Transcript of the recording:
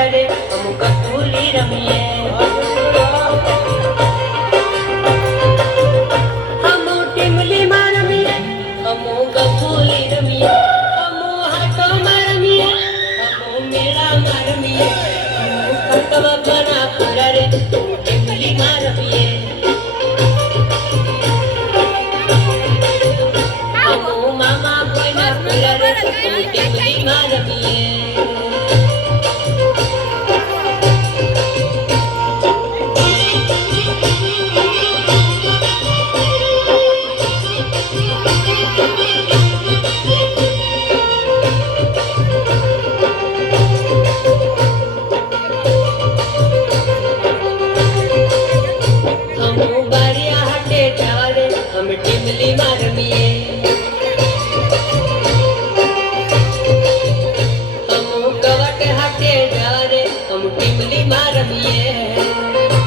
रे हम कपूली रमिए हम टिमली में रमिए हम कपूली रमिए हम हाथों में रमिए हम मेला में रमिए हम खतम बना पूरा रे हम टिमली में रमिए हम मामा बना पूरा रे हम टिमली में रमिए हम टिमली में रमिए हम कवट हाटे जा रे हम टिमली में रमिए